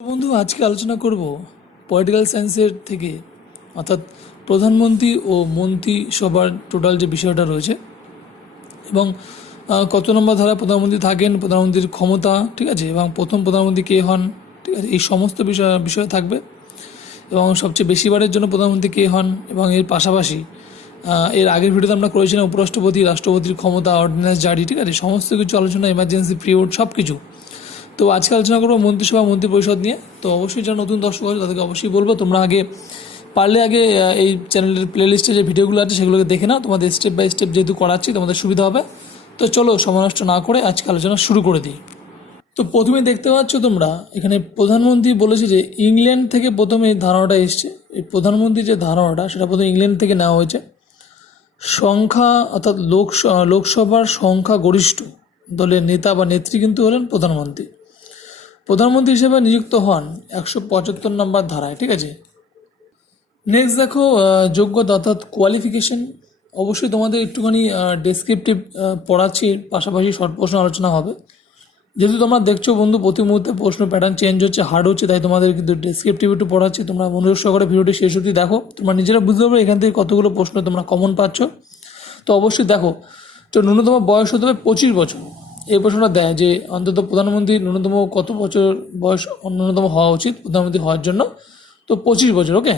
বন্ধু আজকে আলোচনা করব পলিটিক্যাল সায়েন্সের থেকে অর্থাৎ প্রধানমন্ত্রী ও মন্ত্রিসভার টোটাল যে বিষয়টা রয়েছে এবং কত নম্বর ধারায় প্রধানমন্ত্রী থাকেন, প্রধানমন্ত্রীর ক্ষমতা, ঠিক আছে, এবং প্রথম প্রধানমন্ত্রী কে হন, ঠিক আছে, এই সমস্ত বিষয় থাকবে। এবং সবচেয়ে বেশিবারের জন্য প্রধানমন্ত্রী কে হন এবং এর পাশাপাশি এর আগের ভিডিওতে আমরা করেছিলাম উপরাষ্ট্রপতি, রাষ্ট্রপতির ক্ষমতা, অর্ডিন্যান্স জারি, ঠিক আছে, সমস্ত কিছু আলোচনা, এমার্জেন্সি পিরিয়ড, সব কিছু। তো আজকে আলোচনা করবো মন্ত্রিসভা মন্ত্রিপরিষদ নিয়ে। তো অবশ্যই যারা নতুন দর্শক আছে তাদেরকে অবশ্যই বলবো তোমরা পারলে এই চ্যানেলের প্লেলিস্টে যে ভিডিওগুলো আছে সেগুলোকে দেখে নাও। তোমাদের স্টেপ বাই স্টেপ যেহেতু করাচ্ছি তোমাদের সুবিধা হবে। তো চলো সময় নষ্ট না করে আজকে আলোচনা শুরু করে দিই। তো প্রথমে দেখতে পাচ্ছ তোমরা এখানে প্রধানমন্ত্রী বলেছে যে ইংল্যান্ড থেকে প্রথমে এই ধারণাটা এসছে। এই প্রধানমন্ত্রীর যে ধারণাটা সেটা প্রথমে ইংল্যান্ড থেকে নেওয়া হয়েছে। সংখ্যা অর্থাৎ লোকসভার সংখ্যা গরিষ্ঠ দলের নেতা বা নেত্রী কিন্তু হলেন প্রধানমন্ত্রী। প্রধানমন্ত্রী হিসেবে নিযুক্ত হন 175 নম্বর ধারায়, ঠিক আছে। নেক্সট দেখো যোগ্যতা অর্থাৎ কোয়ালিফিকেশন। অবশ্যই তোমাদের একটুখানি ডেসক্রিপটিভ পড়াচ্ছি, পাশাপাশি শর্ট প্রশ্ন আলোচনা হবে। যেহেতু তোমরা দেখছো বন্ধু প্রতি মুহূর্তে প্রশ্ন প্যাটার্ন চেঞ্জ হচ্ছে, হার্ড হচ্ছে, তাই তোমাদের কিন্তু ডেসক্রিপটিভ একটু পড়াচ্ছি। তোমরা মনোযোগ সহকারে ভিডিওটি শেষ অবধি দেখো, তোমরা নিজেরা বুঝতে পারবে এখান থেকে কতগুলো প্রশ্ন তোমরা কমন পাচ্ছ। তো অবশ্যই দেখো, তো ন্যূনতম বয়স হতে হবে 25 বছর। এই প্রশ্নটা দেয় যে অন্তত প্রধানমন্ত্রীর ন্যূনতম কত বছর বয়স ন্যূনতম হওয়া উচিত প্রধানমন্ত্রী হওয়ার জন্য। তো 25 বছর, ওকে।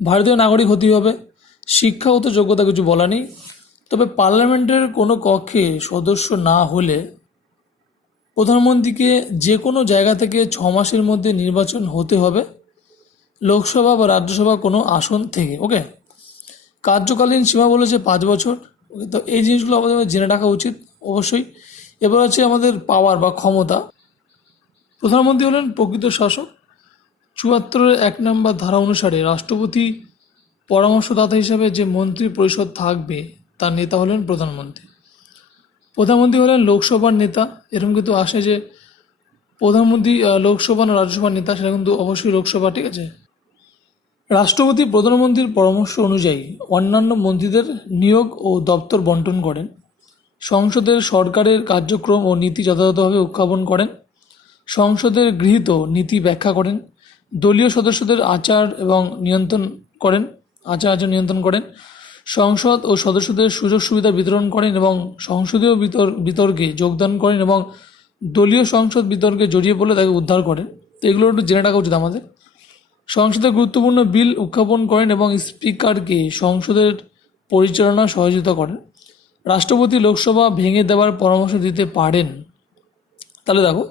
ভারতীয় নাগরিক হতেই হবে। শিক্ষাগত যোগ্যতা কিছু বলা নেই, তবে পার্লামেন্টের কোনো কক্ষে সদস্য না হলে প্রধানমন্ত্রীকে যে কোনো জায়গা থেকে 6 মাসের মধ্যে নির্বাচন হতে হবে, লোকসভা বা রাজ্যসভা কোনো আসন থেকে, ওকে। কার্যকালীন সীমা বলেছে 5 বছর, ওকে। তো এই জিনিসগুলো আমাদের জেনে রাখা উচিত অবশ্যই। এবার হচ্ছে আমাদের পাওয়ার বা ক্ষমতা। প্রধানমন্ত্রী হলেন প্রকৃত শাসক। 74-1 নম্বর ধারা অনুসারে রাষ্ট্রপতি পরামর্শদাতা হিসাবে যে মন্ত্রী পরিষদ থাকবে তার নেতা হলেন প্রধানমন্ত্রী। প্রধানমন্ত্রী হলেন লোকসভার নেতা। এরকম কিন্তু আসে যে প্রধানমন্ত্রী লোকসভা না রাজ্যসভার নেতা, সেটা কিন্তু অবশ্যই লোকসভা, ঠিক আছে। রাষ্ট্রপতি প্রধানমন্ত্রীর পরামর্শ অনুযায়ী অন্যান্য মন্ত্রীদের নিয়োগ ও দপ্তর বন্টন করেন। সংসদের সরকারের কার্যক্রম ও নীতি যথাযথভাবে উত্থাপন করেন। সংসদের গৃহীত নীতি ব্যাখ্যা করেন। দলীয় সদস্যদের আচার নিয়ন্ত্রণ করেন। সংসদ ও সদস্যদের সুযোগ সুবিধা বিতরণ করেন এবং সংসদীয় বিতর্কে যোগদান করেন এবং দলীয় সংসদ বিতর্কে জড়িয়ে পড়লে তাকে উদ্ধার করেন। তো এগুলো একটু জেনে রাখা উচিত আমাদের। সংসদে গুরুত্বপূর্ণ বিল উত্থাপন করেন এবং স্পিকারকে সংসদের পরিচালনা সহযোগিতা করেন। রাষ্ট্রপতি লোকসভা ভেঙে দেওয়ার পরামর্শ দিতে পারেন। তাহলে দেখো,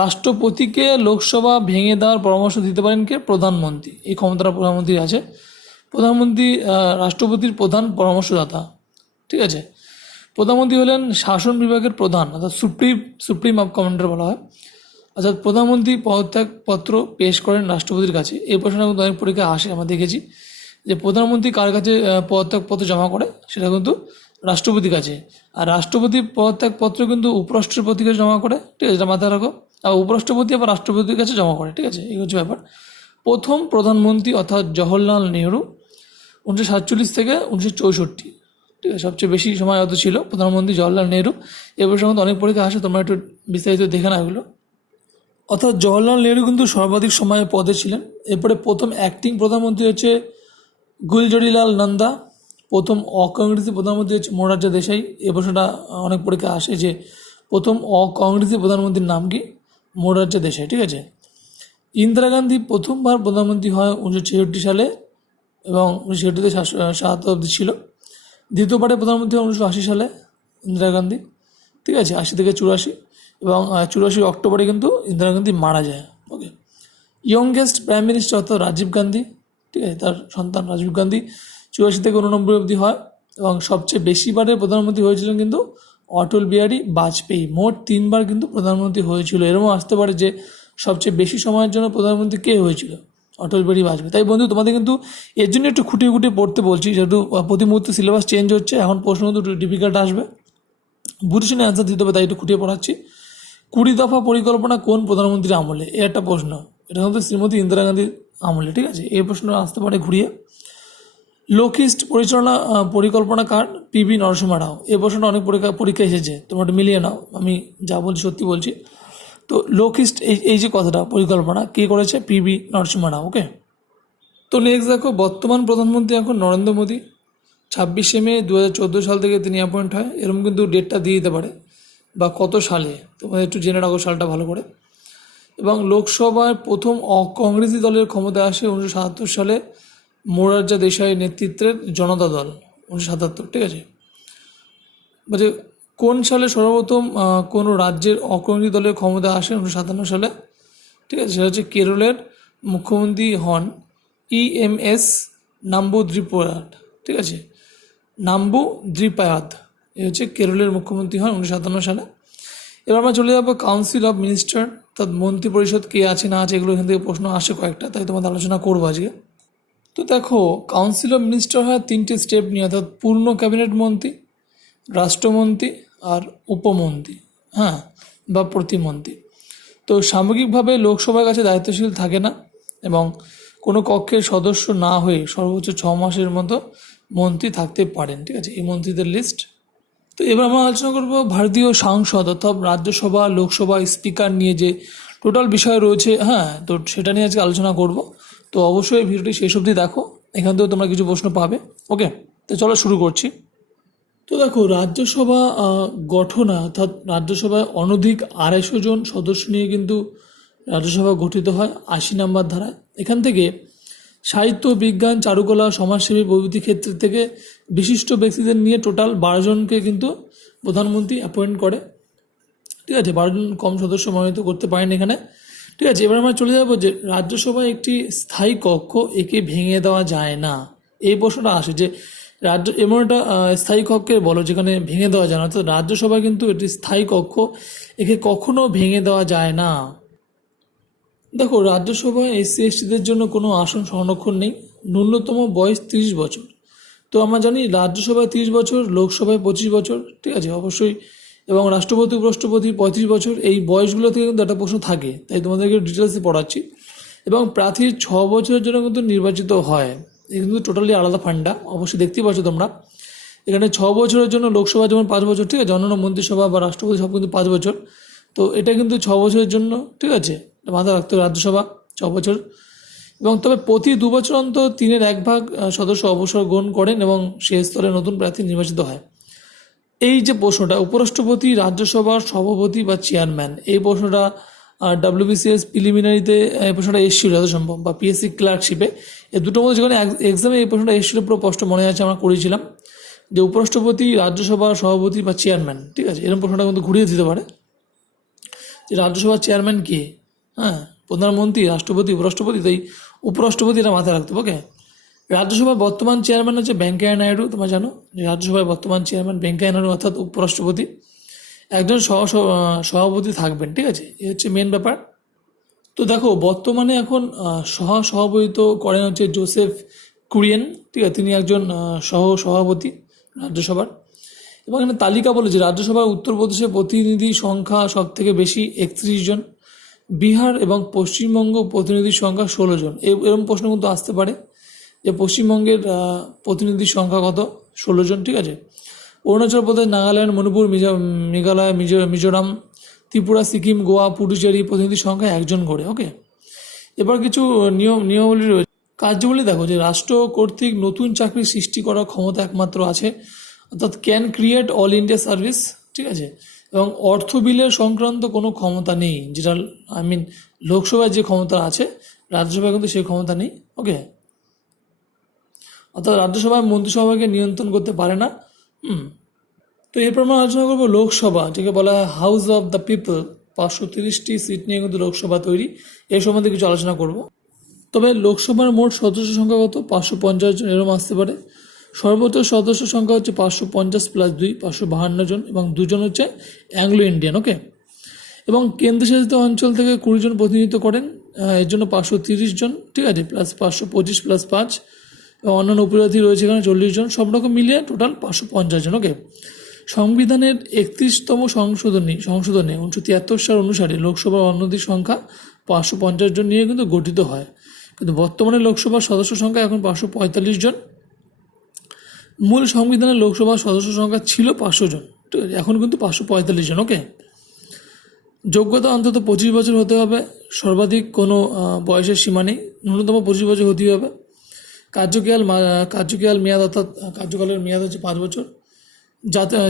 রাষ্ট্রপতিকে লোকসভা ভেঙে দেওয়ার পরামর্শ দিতে পারেন কে? প্রধানমন্ত্রী। এই ক্ষমতাটা প্রধানমন্ত্রীর আছে। প্রধানমন্ত্রী রাষ্ট্রপতির প্রধান পরামর্শদাতা, ঠিক আছে। প্রধানমন্ত্রী হলেন শাসন বিভাগের প্রধান, অর্থাৎ সুপ্রিম কমান্ডার বলা হয়। অর্থাৎ প্রধানমন্ত্রী পদত্যাগপত্র পেশ করেন রাষ্ট্রপতির কাছে। এই প্রশ্নটা কিন্তু অনেক পরীক্ষায় আসে, আমরা দেখেছি যে প্রধানমন্ত্রী কার কাছে পদত্যাগপত্র জমা করে, সেটা কিন্তু রাষ্ট্রপতির কাছে। আর রাষ্ট্রপতি পদত্যাগপত্র কিন্তু উপরাষ্ট্রপতির কাছে জমা করে, ঠিক আছে, এটা মাথায় রাখো। আর উপরাষ্ট্রপতি আবার রাষ্ট্রপতির কাছে জমা করে, ঠিক আছে, এই হচ্ছে ব্যাপার। প্রথম প্রধানমন্ত্রী অর্থাৎ জওহরলাল নেহরু, 1947 থেকে 1964, ঠিক আছে, সবচেয়ে বেশি সময় হয়তো ছিল প্রধানমন্ত্রী জওহরলাল নেহরু। এ প্রসঙ্গে কিন্তু অনেক পরীক্ষা আসে, তোমরা একটু বিস্তারিত দেখে না এগুলো। অর্থাৎ জওহরলাল নেহরু কিন্তু সর্বাধিক সময় পদে ছিলেন। এরপরে প্রথম অ্যাক্টিং প্রধানমন্ত্রী হচ্ছে গুলজরিলাল নন্দা। প্রথম অকংগ্রেসি প্রধানমন্ত্রী হচ্ছে মোরারজি দেশাই। এ প্রশ্নটা অনেক পরীক্ষা আসে যে প্রথম অকংগ্রেসি প্রধানমন্ত্রীর নাম কি? মোরারজি দেশাই, ঠিক আছে। ইন্দিরা গান্ধী প্রথমবার প্রধানমন্ত্রী হয় 1966 সালে এবং 1967 ৭ অবধি ছিল। দ্বিতীয়বারে প্রধানমন্ত্রী হয় 1980 সালে ইন্দিরা গান্ধী, ঠিক আছে, 80 থেকে 84, এবং 84 অক্টোবরে কিন্তু ইন্দিরা গান্ধী মারা যায়, ওকে। ইয়ংগেস্ট প্রাইম মিনিস্টার অর্থাৎ রাজীব গান্ধী, ঠিক আছে, তার সন্তান রাজীব গান্ধী 84 থেকে 89 অবধি হয়। এবং সবচেয়ে বেশিবারের প্রধানমন্ত্রী হয়েছিলেন কিন্তু অটল বিহারী বাজপেয়ী। মোট 3 বার কিন্তু প্রধানমন্ত্রী হয়েছিল। এরকম আসতে পারে যে সবচেয়ে বেশি সময়ের জন্য প্রধানমন্ত্রী কে হয়েছিল? অটল বিহারী বাজপেয়ী। তাই বন্ধু তোমাদের কিন্তু এর জন্য একটু খুঁটিয়ে পড়তে বলছি, যেহেতু প্রতি মুহূর্তে সিলেবাস চেঞ্জ হচ্ছে, এখন প্রশ্ন কিন্তু একটু ডিফিকাল্ট আসবে, বুঝে শুনে অ্যান্সার দিতে হবে, তাই একটু খুঁটিয়ে পড়াচ্ছি। 20 দফা পরিকল্পনা কোন প্রধানমন্ত্রীর আমলে? এ একটা প্রশ্ন। এটা কিন্তু শ্রীমতী ইন্দিরা গান্ধীর আমলে, ঠিক আছে। এই প্রশ্ন আসতে পারে ঘুরিয়ে। লোকহিস্ট পরিকল্পনা কার? পিবি নরসিংহ রাও। এই প্রশ্নটা অনেক পরীক্ষা এসেছে, তোমরা একটু মিলিয়ে নাও, আমি যা বলছি সত্যি বলছি। তো লোকিস্ট এই যে কথাটা পরিকল্পনা কে করেছে, পিবি নরসিংহ রাও। ওকে, তো নেক্সট দেখো বর্তমান প্রধানমন্ত্রী এখন নরেন্দ্র মোদী। 26শে মে 2014 সাল থেকে তিনি অ্যাপয়েন্ট হয়, এরকম কিন্তু ডেটটা দিয়ে দিতে পারে বা কত সালে, তোমাদের একটু জেনে রাখো সালটা ভালো করে। এবং লোকসভার প্রথম অকংগ্রেসি দলের ক্ষমতায় আসে 1977 সালে মোরারজী দেশাইয়ের নেতৃত্বের জনতা দল, 1977, ঠিক আছে। বলছে কোন সালে সর্বপ্রথম কোনো রাজ্যের অকংগ্রেসি দলের ক্ষমতা আসে, 1957 সালে, ঠিক আছে। সেটা হচ্ছে কেরলের মুখ্যমন্ত্রী হন EMS নাম্বুদ্রিপাদ, ঠিক আছে, নাম্বুদ্রিপাদ, এ হচ্ছে কেরলের মুখ্যমন্ত্রী হন 1957 সালে। এবার আমরা চলে যাবো কাউন্সিল অফ মিনিস্টার, অর্থাৎ মন্ত্রী পরিষদ কে আছে না আছে, এগুলো এখান থেকে প্রশ্ন আসে কয়েকটা, তাই তোমাদের আলোচনা করবো আজকে। তো দেখো কাউন্সিল অফ মিনিস্টার হয় 3টে স্টেপ নিয়ে, অর্থাৎ পূর্ণ ক্যাবিনেট মন্ত্রী, রাষ্ট্রমন্ত্রী আর উপমন্ত্রী, হ্যাঁ, বা প্রতিমন্ত্রী। তো সামগ্রিকভাবে লোকসভার কাছে দায়িত্বশীল থাকে না এবং কোনো কক্ষের সদস্য না হয়ে সর্বোচ্চ 6 মাসের মতো মন্ত্রী থাকতে পারেন, ঠিক আছে, এই মন্ত্রীদের লিস্ট। তো এবার আমরা আলোচনা করব ভারতীয় সংসদ অর্থাৎ রাজ্যসভা, লোকসভা, স্পিকার নিয়ে যে টোটাল বিষয় রয়েছে, হ্যাঁ, তো সেটা নিয়ে আজকে আলোচনা করব। তো অবশ্যই ভিডিওটি শেষ অবধি দেখো, এখান থেকেও তোমরা কিছু প্রশ্ন পাবে। ওকে, তো চলো শুরু করছি। তো দেখো রাজ্যসভা গঠন, অর্থাৎ রাজ্যসভায় অনধিক 250 জন সদস্য নিয়ে কিন্তু রাজ্যসভা গঠিত হয় 80 নম্বর ধারায়। এখান থেকে সাহিত্য, বিজ্ঞান, চারুকলা, সমাজসেবী প্রভৃতি ক্ষেত্র থেকে বিশিষ্ট ব্যক্তিদের নিয়ে টোটাল 12 জনকে কিন্তু প্রধানমন্ত্রী অ্যাপয়েন্ট করে, ঠিক আছে। 12 জন কম সদস্য মনোনীত করতে পারেন এখানে, ঠিক আছে। এবার আমরা চলে যাবো যে রাজ্যসভায় একটি স্থায়ী কক্ষ, একে ভেঙে দেওয়া যায় না। এই প্রশ্নটা আসে যে রাজ্য এমন একটা স্থায়ী কক্ষকে বলো যেখানে ভেঙে দেওয়া যায় না, অর্থাৎ রাজ্যসভা কিন্তু এটি স্থায়ী কক্ষ, একে কখনো ভেঙে দেওয়া যায় না। দেখো রাজ্যসভায় SC/STদের জন্য কোনো আসন সংরক্ষণ নেই, ন্যূনতম বয়স 30 বছর। তো আমরা জানি রাজ্যসভায় 30 বছর, লোকসভায় 25 বছর, ঠিক আছে, অবশ্যই। এবং রাষ্ট্রপতি, উপরাষ্ট্রপতি 35 বছর, এই বয়সগুলো থেকে কিন্তু একটা প্রশ্ন থাকে, তাই তোমাদেরকে ডিটেলসে পড়াচ্ছি। এবং প্রার্থী 6 বছরের জন্য কিন্তু নির্বাচিত হয়, এই কিন্তু টোটালি আলাদা ফান্ডা, অবশ্যই দেখতেই পাচ্ছ তোমরা। এখানে 6 বছরের জন্য লোকসভা যেমন 5 বছর, ঠিক আছে, অন্যান্য মন্ত্রিসভা বা রাষ্ট্রপতি সব কিন্তু 5 বছর। তো এটা কিন্তু 6 বছরের জন্য, ঠিক আছে, মাথায় রাখতে হবে, রাজ্যসভা 6 বছর। এবং তবে প্রতি 2 বছর অন্তর 3/1 সদস্য অবসর গ্রহণ করেন এবং সে স্তরে নতুন প্রার্থী নির্বাচিত হয়। এই যে প্রশ্নটা, উপরাষ্ট্রপতি রাজ্যসভার সভাপতি বা চেয়ারম্যান, এই প্রশ্নটা WBCS প্রিলিমিনারিতে এই প্রশ্নটা এসেছিল যত সম্ভব, বা PSC ক্লার্কশিপে, এই দুটোর মধ্যে যেখানে এক্সামে এই প্রশ্নটা এসেছিল পুরো স্পষ্ট মনে আছে, আমরা করেছিলাম যে উপরাষ্ট্রপতি রাজ্যসভার সভাপতি বা চেয়ারম্যান, ঠিক আছে, এরকম প্রশ্নটা কিন্তু ঘুরিয়ে দিতে পারে যে রাজ্যসভার চেয়ারম্যান কে, হ্যাঁ, প্রধানমন্ত্রী, রাষ্ট্রপতি, উপরাষ্ট্রপতি, তাই উপরাষ্ট্রপতি এটা মাথায় রাখতে হবে। ওকে, রাজ্যসভার বর্তমান চেয়ারম্যান হচ্ছে ভেঙ্কাইয়া নাইডু, তোমরা জানো যে রাজ্যসভার বর্তমান চেয়ারম্যান ভেঙ্কাইয়া নাইডু, অর্থাৎ উপরাষ্ট্রপতি। একজন সভাপতি থাকবেন, ঠিক আছে, এই হচ্ছে মেন ব্যাপার। তো দেখো বর্তমানে এখন সভাপতিত্ব করেন হচ্ছে জোসেফ কুরিয়েন, ঠিক আছে, তিনি একজন সভাপতি রাজ্যসভার। এবং এখানে তালিকা বলে যে রাজ্যসভার উত্তরপ্রদেশের প্রতিনিধি সংখ্যা সব থেকে বেশি 31 জন, বিহার এবং পশ্চিমবঙ্গ প্রতিনিধির সংখ্যা 16 জন। এরকম প্রশ্ন কিন্তু আসতে পারে যে পশ্চিমবঙ্গের প্রতিনিধির সংখ্যা কত, 16 জন, ঠিক আছে। অরুণাচল প্রদেশ, নাগাল্যান্ড, মণিপুর, মেঘালয়, মিজোরাম, ত্রিপুরা, সিকিম, গোয়া, পুডুচেরি প্রতিনিধির সংখ্যা 1 জন করে। ওকে, এবার কিছু নিয়মাবলী রয়েছে। কার্যবলী দেখো যে রাষ্ট্র কর্তৃক নতুন চাকরি সৃষ্টি করার ক্ষমতা একমাত্র আছে, অর্থাৎ can create all India service, ঠিক আছে। এবং অর্থ বিলের সংক্রান্ত কোনো ক্ষমতা নেই, যেটা লোকসভায় যে ক্ষমতা আছে রাজ্যসভায় কিন্তু সেই ক্ষমতা নেই। ওকে, অর্থাৎ রাজ্যসভায় মন্ত্রিসভাকে নিয়ন্ত্রণ করতে পারে না। তো এরপর আমরা আলোচনা করবো লোকসভা, যাকে বলা হয় হাউস অফ দ্য পিপল। 530টি সিট নিয়ে কিন্তু লোকসভা তৈরি, এর সম্বন্ধে কিছু আলোচনা করব। তবে লোকসভার মোট সদস্য সংখ্যা কত, 550 জন, এরকম আসতে পারে। সর্বোচ্চ সদস্য সংখ্যা হচ্ছে 550 + 2, 552 জন, এবং 2 জন হচ্ছে অ্যাংলো ইন্ডিয়ান। ওকে, এবং কেন্দ্রশাসিত অঞ্চল থেকে 20 জন প্রতিনিধিত্ব করেন, এর জন্য 530 জন, ঠিক আছে, প্লাস 525 + 5, এবং অন্যান্য উপজাতি রয়েছে এখানে 40 জন, সব রকম মিলিয়ে টোটাল 550 জন। ওকে, সংবিধানের 31তম সংশোধনে 1973 সাল অনুসারে লোকসভার অন্যদের সংখ্যা 550 জন নিয়ে কিন্তু গঠিত হয়, কিন্তু বর্তমানে লোকসভার সদস্য সংখ্যা এখন 545 জন। মূল সংবিধানের লোকসভার সদস্য সংখ্যা ছিল 500 জন, ঠিক আছে, এখন কিন্তু 545 জন। ওকে, যোগ্যতা অন্তত 25 বছর হতে হবে, সর্বাধিক কোনো বয়সের সীমা নেই, ন্যূনতম 25 বছর হতেই হবে। কার্যকাল মেয়াদ অর্থাৎ কার্যকালের মেয়াদ হচ্ছে 5 বছর।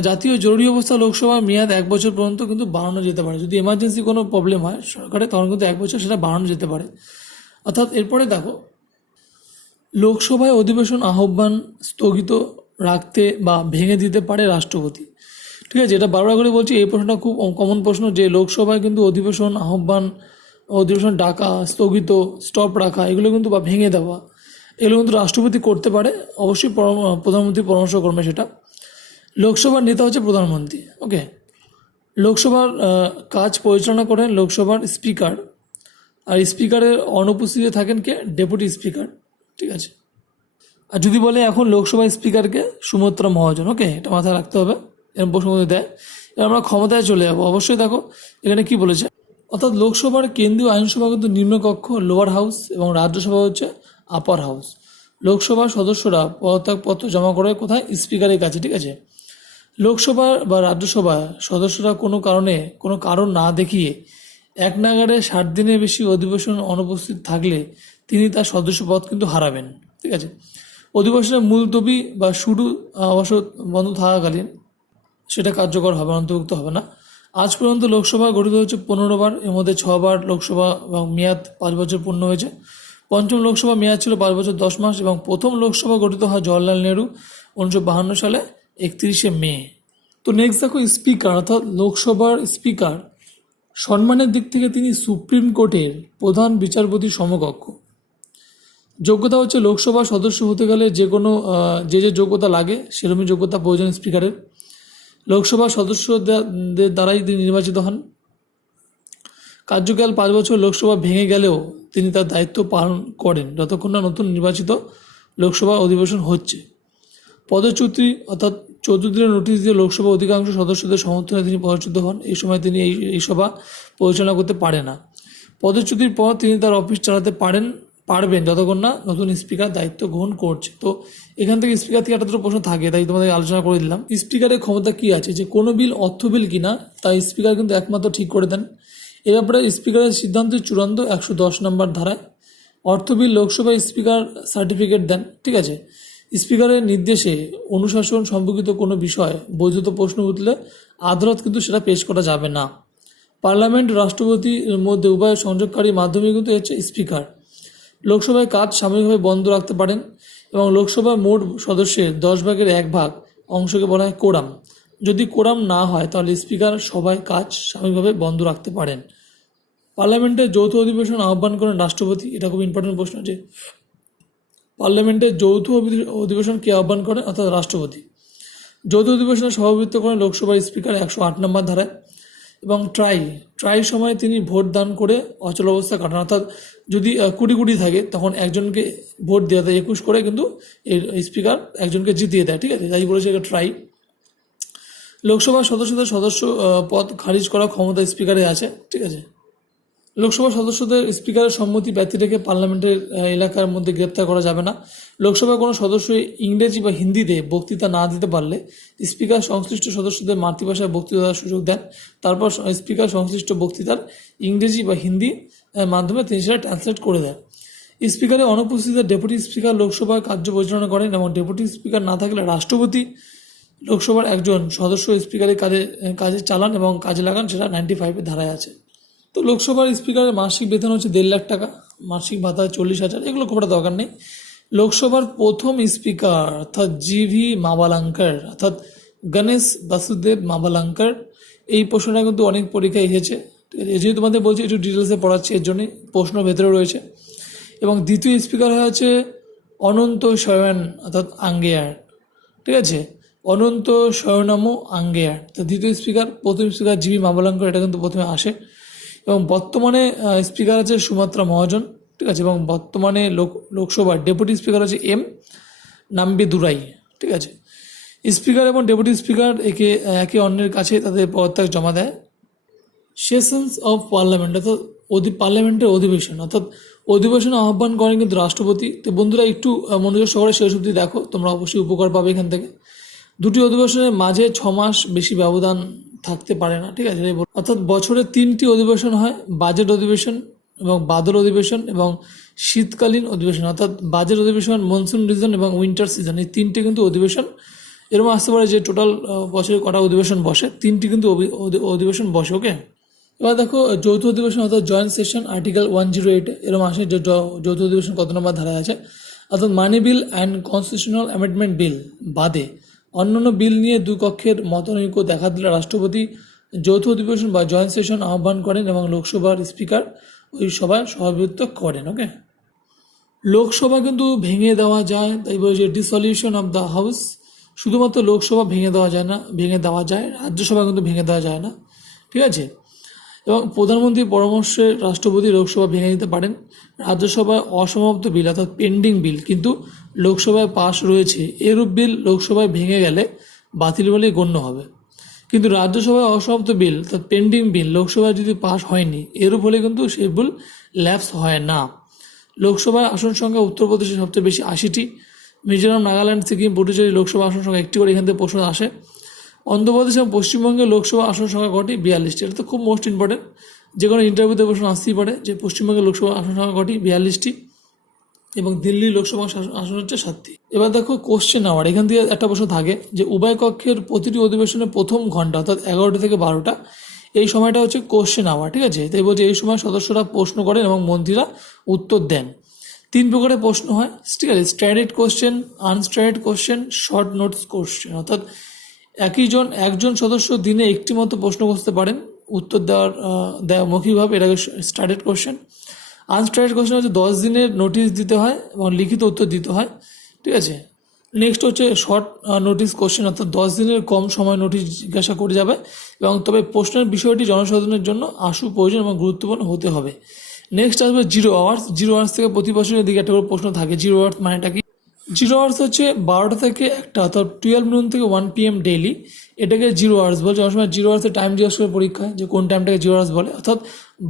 জাতীয় জরুরি অবস্থা লোকসভার মেয়াদ 1 বছর পর্যন্ত কিন্তু বাড়ানো যেতে পারে, যদি এমার্জেন্সি কোনো প্রবলেম হয় সরকারে তখন কিন্তু 1 বছর সেটা বাড়ানো যেতে পারে। অর্থাৎ এরপরে দেখো, লোকসভায় অধিবেশন আহ্বান স্থগিত রাখতে বা ভেঙে দিতে পারে রাষ্ট্রপতি। ঠিক আছে, এটা বারবার করে বলছি, এই প্রশ্নটা খুব কমন প্রশ্ন যে লোকসভায় কিন্তু অধিবেশন আহ্বান, অধিবেশন ডাকা, স্থগিত, স্টপ রাখা, এগুলো কিন্তু বা ভেঙে দেওয়া, এগুলো কিন্তু রাষ্ট্রপতি করতে পারে, অবশ্যই প্রধানমন্ত্রীর পরামর্শক্রমে সেটা। লোকসভার নেতা হচ্ছে প্রধানমন্ত্রী। ওকে, লোকসভার কাজ পরিচালনা করেন লোকসভার স্পিকার, আর স্পিকারের অনুপস্থিতিতে থাকেন কে? Deputy speaker. ঠিক আছে, আর যদি বলে এখন লোকসভার স্পিকারকে সুমিত্রা মহাজন। ওকে, এটা মাথায় রাখতে হবে, এরকম প্রশ্ন মধ্যে দেয়। এবার আমরা ক্ষমতায় চলে যাবো। অবশ্যই দেখো এখানে কি বলেছে, অর্থাৎ লোকসভার কেন্দ্রীয় আইনসভা কিন্তু নিম্নকক্ষ লোয়ার হাউস এবং রাজ্যসভা হচ্ছে আপার হাউস। লোকসভার সদস্যরা পদত্যাগপত্র জমা করে কোথায়? স্পিকারের কাছে। ঠিক আছে, লোকসভা বা রাজ্যসভা সদস্যরা কোনো কারণ না দেখিয়ে এক নাগাড়ে 60 দিনের বেশি অধিবেশন অনুপস্থিত থাকলে তিনি তার সদস্য পদ কিন্তু হারাবেন। ঠিক আছে, অধিবেশনের মুলতবি বা শুরু অবশ্য বন্ধ থাকাকালীন সেটা কার্যকর হবে না, অন্তর্ভুক্ত হবে না। আজ পর্যন্ত লোকসভা গঠিত হচ্ছে 15 বার, এর মধ্যে 6 বার লোকসভা এবং মেয়াদ 5 বছর পূর্ণ হয়েছে। পঞ্চম লোকসভা মেয়াদ ছিল 5 বছর 10 মাস এবং প্রথম লোকসভা গঠিত হয় জওয়াহরলাল নেহরু 1952 সালে 31শে মে। তো নেক্সট দেখো, স্পিকার অর্থাৎ লোকসভার স্পিকার সম্মানের দিক থেকে তিনি সুপ্রিম কোর্টের প্রধান বিচারপতির সমকক্ষ। যোগ্যতা হচ্ছে লোকসভা সদস্য হতে গেলে যে যোগ্যতা লাগে সেরকমই যোগ্যতা প্রয়োজন স্পিকারের। লোকসভা সদস্যদের দ্বারাই তিনি নির্বাচিত হন। কার্যকাল 5 বছর, লোকসভা ভেঙে গেলেও তিনি তার দায়িত্ব পালন করেন যতক্ষণ না নতুন নির্বাচিত লোকসভা অধিবেশন হচ্ছে। পদচ্যুতি অর্থাৎ 14 দিনের নোটিশ দিয়ে লোকসভা অধিকাংশ সদস্যদের সমর্থনে তিনি পদচ্যুত হন। এই সময় তিনি এই সভা পরিচালনা করতে পারে না। পদচ্যুতির পর তিনি তার অফিস চালাতে পারবেন যতক্ষণ না নতুন স্পিকার দায়িত্ব গ্রহণ করছে। তো এখান থেকে স্পিকার থেকে একটা দুটো প্রশ্ন থাকে, তাই তোমাদের আলোচনা করে দিলাম। স্পিকারের ক্ষমতা কি আছে, যে কোনো বিল অর্থ বিল কিনা তা স্পিকার কিন্তু একমাত্র ঠিক করে দেন। এ ব্যাপারে স্পিকারের সিদ্ধান্ত চূড়ান্ত 110 নম্বর ধারায়। অর্থ বিল লোকসভায় স্পিকার সার্টিফিকেট দেন। ঠিক আছে, স্পিকারের নির্দেশে অনুশাসন সম্পর্কিত কোনো বিষয় বৈধতা প্রশ্ন উঠলে আদালত কিন্তু সেটা পেশ করা যাবে না। পার্লামেন্ট রাষ্ট্রপতির মধ্যে উভয় সংযোগকারী মাধ্যমে কিন্তু হচ্ছে স্পিকার। লোকসভায় কাজ সাময়িকভাবে বন্ধ রাখতে পারেন এবং লোকসভার মোট সদস্যের 10/1 অংশকে বলা হয় কোরাম। যদি কোরাম না হয় তাহলে স্পিকার সভায় কাজ সাময়িকভাবে বন্ধ রাখতে পারেন। পার্লামেন্টের যৌথ অধিবেশন আহ্বান করেন রাষ্ট্রপতি। এটা খুব ইম্পর্টেন্ট প্রশ্ন, যে পার্লামেন্টের যৌথ অধিবেশন কে আহ্বান করেন? অর্থাৎ রাষ্ট্রপতি। যৌথ অধিবেশনে সভাপতিত্ব করেন লোকসভার স্পিকার 108 নম্বর ধারায়। এবং ট্রাই সময় তিনি ভোট দান করে অচল অবস্থা কাটান, অর্থাৎ যদি কোটি থাকে তখন একজনকে ভোট দেওয়া দেয় 21 করে, কিন্তু এই স্পিকার একজনকে জিতিয়ে দেয়। ঠিক আছে, তাই বলেছে এটা ট্রাই। লোকসভার সদস্যদের পদ খারিজ করার ক্ষমতা স্পিকারের আছে। ঠিক আছে, লোকসভা সদস্যদের স্পিকারের সম্মতি ব্যক্তি রেখে পার্লামেন্টের এলাকার মধ্যে গ্রেপ্তার করা যাবে না। লোকসভার কোনো সদস্য ইংরেজি বা হিন্দিতে বক্তৃতা না দিতে পারলে স্পিকার সংশ্লিষ্ট সদস্যদের মাতৃভাষায় বক্তৃতা দেওয়ার সুযোগ দেন। তারপর স্পিকার সংশ্লিষ্ট বক্তৃতার ইংরেজি বা হিন্দি মাধ্যমে তিনি সেটা ট্রান্সলেট করে দেন। স্পিকারের অনুপস্থিতিতে ডেপুটি স্পিকার লোকসভার কার্য পরিচালনা করেন এবং ডেপুটি স্পিকার না থাকলে রাষ্ট্রপতি লোকসভার একজন সদস্য স্পিকারের কাজে চালান এবং কাজে লাগান, সেটা 95 ধারায় আছে। তো লোকসভার স্পিকারের মাসিক বেতন হচ্ছে 1.5 লাখ টাকা, মাসিক ভাতা 40,000। এগুলো খুব একটা দরকার নেই। লোকসভার প্রথম স্পিকার অর্থাৎ জিভি মাভালাঙ্কার অর্থাৎ গণেশ বাসুদেব মাভালাঙ্কার। এই প্রশ্নটা কিন্তু অনেক পরীক্ষায় এসেছে, যেহেতু তোমাদের বলছি একটু ডিটেলসে পড়াচ্ছি, এর জন্যই প্রশ্ন ভেতরে রয়েছে। এবং দ্বিতীয় স্পিকার হচ্ছে অনন্ত শয়ন অর্থাৎ আঙ্গেয়ার। ঠিক আছে, অনন্ত শয়নম আঙ্গেয়ার। তো দ্বিতীয় স্পিকার, প্রথম স্পিকার জিভি মাভালাঙ্কার, এটা কিন্তু প্রথমে আসে। এবং বর্তমানে স্পিকার আছে সুমিত্রা মহাজন। ঠিক আছে, এবং বর্তমানে লোকসভার ডেপুটি স্পিকার আছে এম নাম্বিদুরাই। ঠিক আছে, স্পিকার এবং ডেপুটি স্পিকার একে অন্যের কাছে তাদের পদত্যাগ জমা দেয়। সেশনস অফ পার্লামেন্ট অর্থাৎ পার্লামেন্টের অধিবেশন অর্থাৎ অধিবেশন আহ্বান করেন কিন্তু রাষ্ট্রপতি। তো বন্ধুরা একটু মনোযোগ সহকারে শেষ অবধি দেখো, তোমরা অবশ্যই উপকার পাবে এখান থেকে। দুটি অধিবেশনের মাঝে 6 মাস বেশি ব্যবধান থাকতে পারে না, ঠিক আছে। অর্থাৎ বছরে 3টি অধিবেশন হয়, বাজেট অধিবেশন এবং বাদল অধিবেশন এবং শীতকালীন অধিবেশন। অর্থাৎ বাজেট অধিবেশন, মনসুন সিজন এবং উইন্টার সিজন, এই 3টে কিন্তু অধিবেশন এরকম আসতে পারে যে টোটাল বছরে কটা অধিবেশন বসে, 3টি কিন্তু অধিবেশন বসে। ওকে, এবার দেখো যৌথ অধিবেশন অর্থাৎ জয়েন্ট সেশন আর্টিকেল 108 এরকম আসে যে যৌথ অধিবেশন কত নম্বর ধারায় আছে। অর্থাৎ মানি Bill and constitutional amendment bill বাদে অন্যান্য বিল নিয়ে দুই কক্ষের মতানৈক্য দেখা দিলে রাষ্ট্রপতি যৌথ অধিবেশন বা জয়েন্ট সেশন আহ্বান করেন এবং লোকসভার স্পিকার ওই সভায় সভাপতিত্ব করেন। ওকে, লোকসভা কিন্তু ভেঙে দেওয়া যায়, তাই বলে যে ডিসলিউশন অফ দ্য হাউস, শুধুমাত্র লোকসভা ভেঙে দেওয়া যায় না, ভেঙে দেওয়া যায়, রাজ্যসভা কিন্তু ভেঙে দেওয়া যায় না, ঠিক আছে। এবং প্রধানমন্ত্রীর পরামর্শে রাষ্ট্রপতি লোকসভা ভেঙে দিতে পারেন। রাজ্যসভায় অসমাপ্ত বিল অর্থাৎ পেন্ডিং বিল কিন্তু লোকসভায় পাশ রয়েছে, এরূপ বিল লোকসভায় ভেঙে গেলে বাতিল বলেই গণ্য হবে। কিন্তু রাজ্যসভায় অসমাপ্ত বিল অর্থাৎ পেন্ডিং বিল লোকসভায় যদি পাশ হয়নি, এরূপ হলে কিন্তু সেই বিল ল্যাপস হয় না। লোকসভায় আসন সংখ্যা উত্তরপ্রদেশে সবচেয়ে বেশি 80টি, মিজোরাম, নাগাল্যান্ড, সিকিম, পুডুচেরি লোকসভা আসন সংখ্যা 1টি করে, এখান থেকে প্রশ্ন আসে। অন্ধ্রপ্রদেশ এবং পশ্চিমবঙ্গে লোকসভা আসন সংখ্যা কটি? 42টি। এটা তো খুব মোস্ট ইম্পর্টেন্ট, যে কোনো ইন্টারভিউতে প্রশ্ন আসতেই পারে যে পশ্চিমবঙ্গের লোকসভা আসন সংখ্যা কটি? 42টি। এবং দিল্লি লোকসভা আসন হচ্ছে 7টি। এবার দেখো কোশ্চেন আওয়ার, এখান থেকে একটা প্রশ্ন থাকে যে উভয় কক্ষের প্রতিটি অধিবেশনের প্রথম ঘন্টা অর্থাৎ 11টা থেকে 12টা এই সময়টা হচ্ছে কোশ্চেন আওয়ার, ঠিক আছে। তাই বলছে এই সময় সদস্যরা প্রশ্ন করেন এবং মন্ত্রীরা উত্তর দেন। 3 প্রকারের প্রশ্ন হয়, ঠিক আছে। Standard question, unstandard question, short notes question. অর্থাৎ একজন সদস্য দিনে একটি মতো প্রশ্ন করতে পারেন, উত্তর দেওয়া মৌখিকভাবে, এটাকে স্ট্যান্ডার্ড কোশ্চেন। আনস্ট্যান্ডার্ড কোশ্চেন হচ্ছে 10 দিনের নোটিশ দিতে হয় এবং লিখিত উত্তর দিতে হয়, ঠিক আছে। নেক্সট হচ্ছে শর্ট নোটিস কোশ্চেন, অর্থাৎ 10 দিনের কম সময় নোটিশ জিজ্ঞাসা করে যাবে এবং তবে প্রশ্নের বিষয়টি জনসাধারণের জন্য আশু প্রয়োজন এবং গুরুত্বপূর্ণ হতে হবে। নেক্সট আসবে 0 আওয়ার্স। 0 আওয়ার্স থেকে প্রতি বছরের দিকে একটা করে প্রশ্ন থাকে। 0 আওয়ার্স মানেটা কি? 0 আওয়ার্স হচ্ছে 12টা থেকে 1টা অর্থাৎ 12 noon থেকে 1 PM ডেইলি, এটাকে 0 আওয়ার্স বলছে। অনেক সময় 0 আওয়ার্সের টাইম জিজ্ঞাসা করে পরীক্ষায় যে কোন টাইমটাকে 0 আওয়ার্স বলে, অর্থাৎ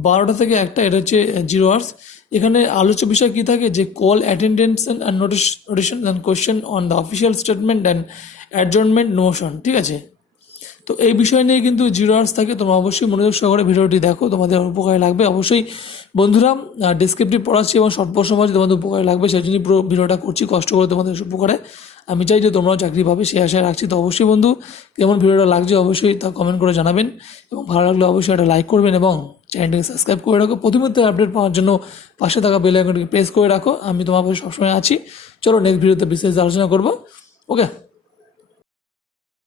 12টা থেকে 1টা, এটা হচ্ছে 0 আওয়ার্স। এখানে আলোচ্য বিষয় কী থাকে যে call attendance and notation and question on the official statement and adjournment motion, ঠিক আছে। তো এই বিষয় নিয়ে কিন্তু 0 আওয়ার্স থাকে। তোমরা অবশ্যই মনোযোগ সহকারে ভিডিওটি দেখো, তোমাদের উপকারে লাগবে অবশ্যই। বন্ধুরা, ডেসক্রিপটিভ পড়াচ্ছি এবং শর্ট প্রশ্ন পড়াচ্ছি, তোমাদের উপকারে লাগবে, সেই জন্যই পুরো ভিডিওটা করছি, কষ্ট করে তোমাদের উপকারে। আমি চাই যে তোমরাও চাকরি পাবে, সেই আশায় রাখছি। তো অবশ্যই বন্ধু, কেমন ভিডিওটা লাগছে অবশ্যই তা কমেন্ট করে জানাবেন এবং ভালো লাগলে অবশ্যই একটা লাইক করবেন এবং চ্যানেলটিকে সাবস্ক্রাইব করে রাখো। প্রতিনিয়ত আপডেট পাওয়ার জন্য পাশে থাকা বেল আইকনটিকে প্রেস করে রাখো। আমি তোমার পাশে সবসময় আছি। চলো নেক্সট ভিডিওতে বিশেষ আলোচনা করবো। ওকে।